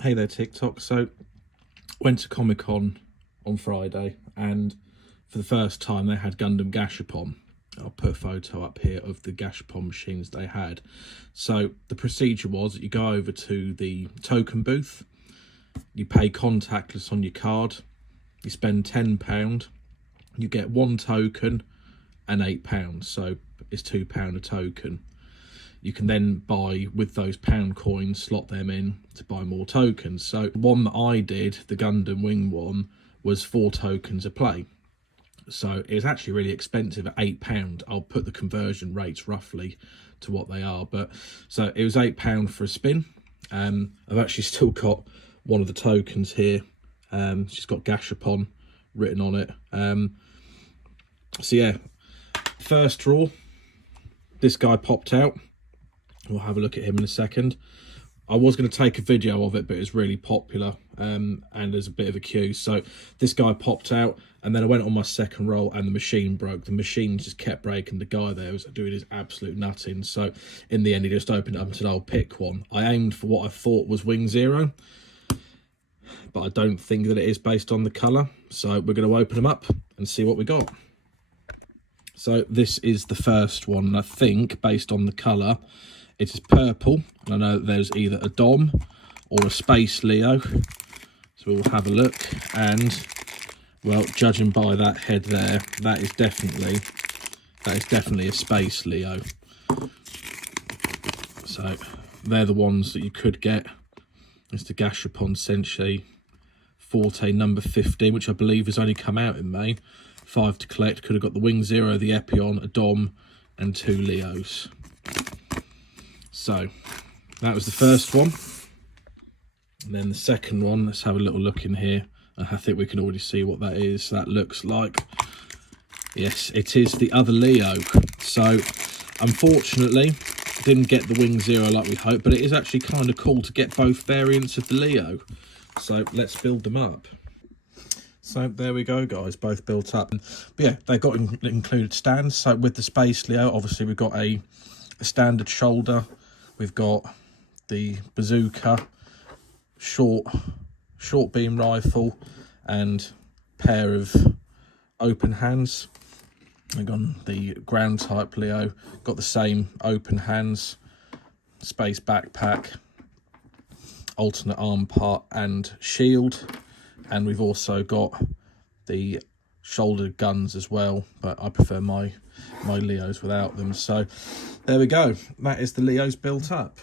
Hey there, TikTok. So, went to Comic Con on Friday, and for the first time they had Gundam Gashapon. I'll put a photo up here of the Gashapon machines they had. So the procedure was that you go over to the token booth, you pay contactless on your card, you spend £10, you get one token and £8, so it's £2 a token. You can then buy, with those pound coins, slot them in to buy more tokens. So the one that I did, the Gundam Wing one, was 4 tokens a play. So it was actually really expensive at £8. I'll put the conversion rates roughly to what they are. But so it was £8 for a spin. I've actually still got one of the tokens here. She's got Gashapon written on it. So yeah, first draw, this guy popped out. We'll have a look at him in a second. I was going to take a video of it, but it's really popular and there's a bit of a queue. So this guy popped out, and then I went on my second roll and the machine broke. The machine just kept breaking. The guy there was doing his absolute nutting. So in the end, he just opened it up and said, I'll pick one. I aimed for what I thought was Wing Zero, but I don't think that it is based on the colour. So we're going to open them up and see what we got. So this is the first one, and I think based on the colour, it is purple. And I know that there's either a Dom or a Space Leo. So we'll have a look. And, well, judging by that head there, that is definitely a Space Leo. So they're the ones that you could get. It's the Gashapon Senshi Forte number 15, which I believe has only come out in May. 5 to collect. Could have got the Wing Zero, the Epion, a Dom, and 2 Leos. So that was the first one, and then the second one, let's have a little look in here. I think we can already see what that is. That looks like, yes, it is the other Leo. So unfortunately didn't get the Wing Zero like we hoped, but it is actually kind of cool to get both variants of the Leo. So let's build them up. So there we go, guys, both built up. But yeah, they got included stands. So with the Space Leo, obviously we've got a standard shoulder. We've got the bazooka, short beam rifle, and pair of open hands. We've got the ground type Leo, got the same open hands, space backpack, alternate arm part and shield. And we've also got the shoulder guns as well, but I prefer my Leos without them. So there we go, that is the Leos built up.